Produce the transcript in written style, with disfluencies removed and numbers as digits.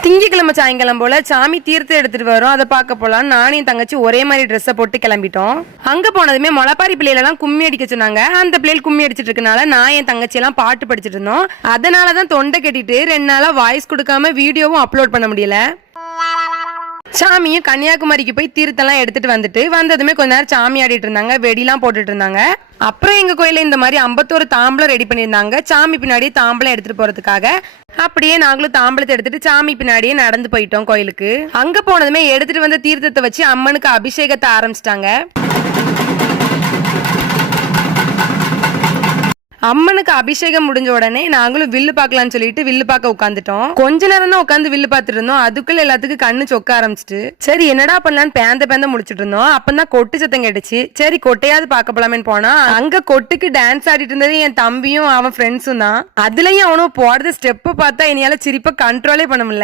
திங்கக்கிழமை சாயங்காலம் போல சாமி தீர்த்து எடுத்துட்டு வரும், அதை பார்க்க போலாம். நானும் என் தங்கச்சி ஒரே மாதிரி ட்ரெஸ்ஸை போட்டு கிளம்பிட்டோம். அங்க போனதுமே மொளப்பாரி பிள்ளைகளெல்லாம் கும்மி அடிக்க சொன்னாங்க. அந்த பிள்ளைகள் கும்மி அடிச்சிட்டு இருக்கனால நான் என் தங்கச்சி எல்லாம் பாட்டு படிச்சுட்டு இருந்தோம். அதனாலதான் தொண்டை கட்டிட்டு 2 நாளா வாய்ஸ் கொடுக்காம வீடியோவும் அப்லோட் பண்ண முடியல. சாமியும் கன்னியாகுமரிக்கு போய் தீர்த்தெல்லாம் எடுத்துட்டு வந்ததுமே கொஞ்ச நேரம் சாமி ஆடிட்டு இருந்தாங்க, வெடிலாம் போட்டுட்டு இருந்தாங்க. அப்புறம் எங்க கோயில இந்த மாதிரி 51 தாம்பலம் ரெடி பண்ணியிருந்தாங்க சாமி பின்னாடி தாம்பலம் எடுத்துட்டு போறதுக்காக. அப்படியே நாங்களும் தாம்பலத்தை எடுத்துட்டு சாமி பின்னாடியே நடந்து போயிட்டோம் கோயிலுக்கு. அங்க போனதுமே எடுத்துட்டு வந்த தீர்த்தத்தை வச்சு அம்மனுக்கு அபிஷேகத்தை ஆரம்பிச்சிட்டாங்க. அம்மனுக்கு அபிஷேகம் முடிஞ்ச உடனே நாங்களும் வில்லு பார்க்கலாம்னு சொல்லிட்டு வில்லு பார்க்க உட்காந்துட்டோம். கொஞ்ச நேரம் தான் உட்காந்து வில்லு பார்த்துட்டு இருந்தோம். அதுக்குள்ள எல்லாத்துக்கும் கண்ணு சொக்க ஆரம்பிச்சிட்டு சரி என்னடா பண்ணலான்னு பேந்த முடிச்சுட்டு இருந்தோம். அப்பதான் கொட்டு சத்தம் கேட்டுச்சு. சரி கொட்டையாவது பார்க்க போலாமேன்னு போனா அங்க கொட்டுக்கு டான்ஸ் ஆடிட்டு இருந்தது என் தம்பியும் அவன் ஃப்ரெண்ட்ஸும் தான். அதுலயும் அவனும் போடுற ஸ்டெப்பை பார்த்தா என்னால சிரிப்பை கண்ட்ரோலே பண்ண முடியல.